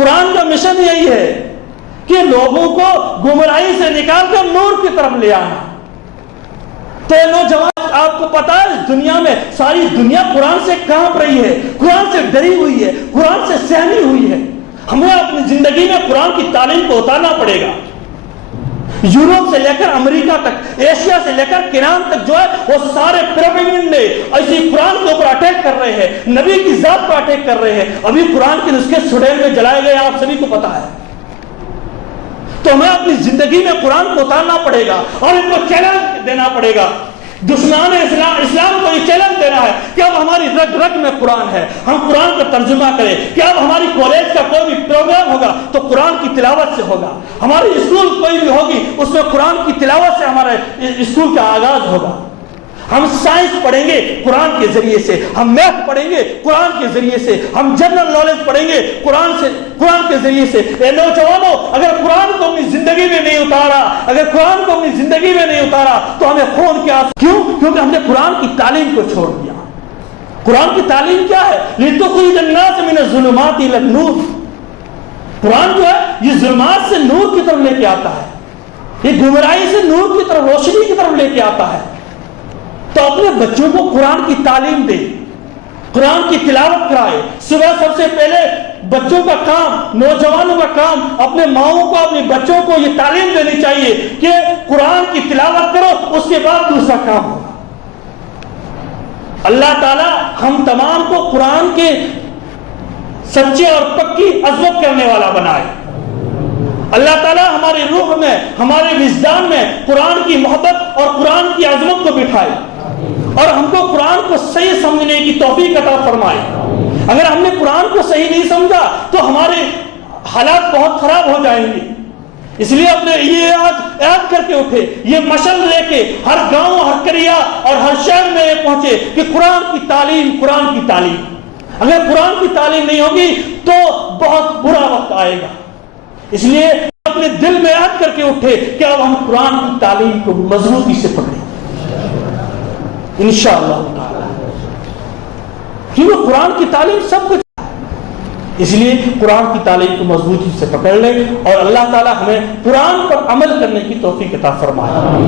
قرآن کا مشن یہی ہے کہ لوگوں کو گمراہی سے نکال کر نور کی طرف لے آنا. تو نوجوان آپ کو پتا ہے دنیا میں ساری دنیا قرآن سے کانپ رہی ہے, قرآن سے ڈری ہوئی ہے, قرآن سے سہمی ہوئی ہے. ہمیں اپنی زندگی میں قرآن کی تعلیم کو اتارنا پڑے گا. یورپ سے لے کر امریکہ تک, ایشیا سے لے کر کینان تک جو ہے وہ سارے پیرامڈ نے ایسی قرآن کے اوپر اٹیک کر رہے ہیں, نبی کی ذات پر اٹیک کر رہے ہیں. ابھی قرآن کے نسخے سوڈین میں جلائے گئے, آپ سبھی کو پتا ہے. تو ہمیں اپنی زندگی میں قرآن کو اتارنا پڑے گا اور ان کو چیلنج دینا پڑے گا. دشمنان اسلام کو یہ چیلنج دینا ہے کہ اب ہماری رگ رگ میں قرآن ہے, ہم قرآن کا ترجمہ کریں. کہ اب ہماری کالج کا کوئی بھی پروگرام ہوگا تو قرآن کی تلاوت سے ہوگا, ہماری اسکول کوئی بھی ہوگی اس میں قرآن کی تلاوت سے ہمارا اسکول کا آغاز ہوگا. ہم سائنس پڑھیں گے قرآن کے ذریعے سے, ہم میتھ پڑھیں گے قرآن کے ذریعے سے, ہم جنرل نالج پڑھیں گے قرآن کے ذریعے سے. اے نوجوانوں, اگر قرآن کو اپنی زندگی میں نہیں اتارا, اگر قرآن کو اپنی زندگی میں نہیں اتارا تو ہمیں خون کیا. کیوں؟ کیونکہ ہم نے قرآن کی تعلیم کو چھوڑ دیا. قرآن کی تعلیم کیا ہے؟ لِتُخْرِجَ النَّاسَ مِنَ الظُّلُمَاتِ إِلَى النُّورِ. قرآن جو ہے یہ ظلمات سے نور کی طرف لے کے آتا ہے, یہ گمراہی سے نور کی طرف, روشنی کی طرف لے کے آتا ہے. تو اپنے بچوں کو قرآن کی تعلیم دے, قرآن کی تلاوت کرائے. صبح سب سے پہلے بچوں کا کام, نوجوانوں کا کام, اپنے ماؤں کو, اپنے بچوں کو یہ تعلیم دینی چاہیے کہ قرآن کی تلاوت کرو, اس کے بعد دوسرا کام ہوگا. اللہ تعالی ہم تمام کو قرآن کے سچے اور پکی عظمت کرنے والا بنائے. اللہ تعالیٰ ہماری روح میں, ہمارے وجدان میں قرآن کی محبت اور قرآن کی عظمت کو بٹھائے اور ہم کو قرآن کو صحیح سمجھنے کی توفیق عطا فرمائے. اگر ہم نے قرآن کو صحیح نہیں سمجھا تو ہمارے حالات بہت خراب ہو جائیں گے. اس لیے اپنے یہ آج یاد کر کے اٹھے, یہ مشل لے کے ہر گاؤں, ہر قریہ اور ہر شہر میں یہ پہنچے کہ قرآن کی تعلیم, قرآن کی تعلیم. اگر قرآن کی تعلیم نہیں ہوگی تو بہت برا وقت آئے گا. اس لیے اپنے دل میں یاد کر کے اٹھے کہ اب ہم قرآن کی تعلیم کو مضبوطی سے پکڑیں انشاءاللہ تعالی, کیونکہ قرآن کی تعلیم سب کچھ ہے. اس لیے قرآن کی تعلیم کو مضبوطی سے پکڑ لیں اور اللہ تعالی ہمیں قرآن پر عمل کرنے کی توفیق عطا فرمائے.